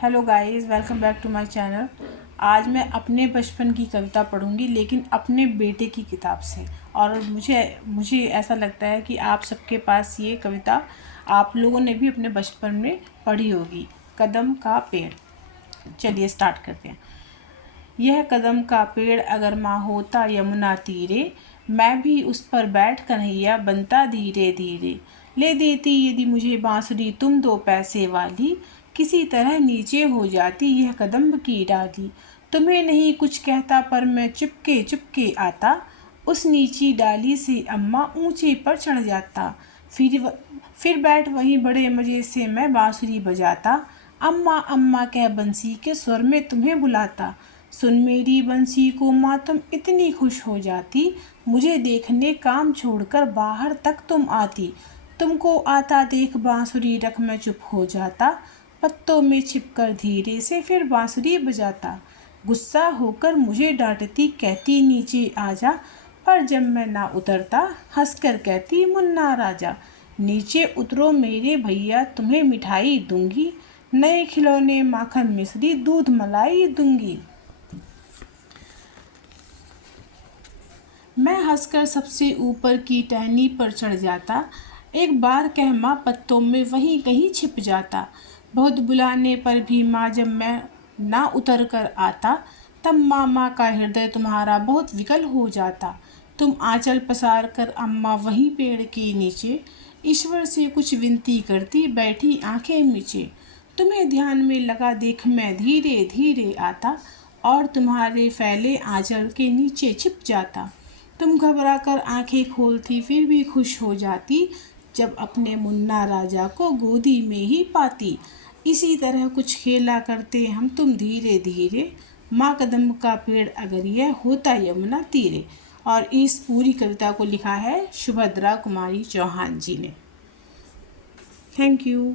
Hello guys, welcome back to my channel. आज मैं अपने बचपन की कविता पढ़ूंगी, लेकिन अपने बेटे की किताब से। और मुझे ऐसा लगता है कि आप सबके पास ये कविता आप लोगों ने भी अपने बचपन में पढ़ी होगी। कदम का पेड़। चलिए स्टार्ट करते हैं। यह कदम का पेड़ अगर माँ होता यमुना तीरे, मैं भी उस पर बैठ कन्हैया बनता धीरे धीरे। ले देती यदि मुझे बांसुरी तुम दो पैसे वाली, किसी तरह नीचे हो जाती यह कदम्ब की डाली। तुम्हें नहीं कुछ कहता पर मैं चुपके चुपके आता, उस नीची डाली से अम्मा ऊंचे पर चढ़ जाता। फिर बैठ वहीं बड़े मज़े से मैं बांसुरी बजाता, अम्मा अम्मा कह बंसी के स्वर में तुम्हें बुलाता। सुन मेरी बंसी को माँ तुम इतनी खुश हो जाती, मुझे देखने काम छोड़कर बाहर तक तुम आती। तुमको आता देख बांसुरी रख मैं चुप हो जाता, पत्तों में छिपकर धीरे से फिर बांसुरी बजाता। गुस्सा होकर मुझे डांटती कहती नीचे आजा, पर जब मैं ना उतरता हंसकर कहती मुन्ना राजा। नीचे उतरो मेरे भैया तुम्हें मिठाई दूंगी, नए खिलौने माखन मिश्री दूध मलाई दूंगी। मैं हंसकर सबसे ऊपर की टहनी पर चढ़ जाता, एक बार कह माँ पत्तों में वहीं कहीं छिप जाता। बहुत बुलाने पर भी माँ जब मैं ना उतर कर आता, तब मामा का हृदय तुम्हारा बहुत विकल हो जाता। तुम आंचल पसार कर अम्मा वहीं पेड़ के नीचे, ईश्वर से कुछ विनती करती बैठी आंखें मीचे। तुम्हें ध्यान में लगा देख मैं धीरे धीरे आता, और तुम्हारे फैले आंचल के नीचे छिप जाता। तुम घबरा कर आंखें खोलती फिर भी खुश हो जाती, जब अपने मुन्ना राजा को गोदी में ही पाती। इसी तरह कुछ खेला करते हम तुम धीरे धीरे, माँ कदम का पेड़ अगर यह होता यमुना तीरे। और इस पूरी कविता को लिखा है सुभद्रा कुमारी चौहान जी ने। Thank you.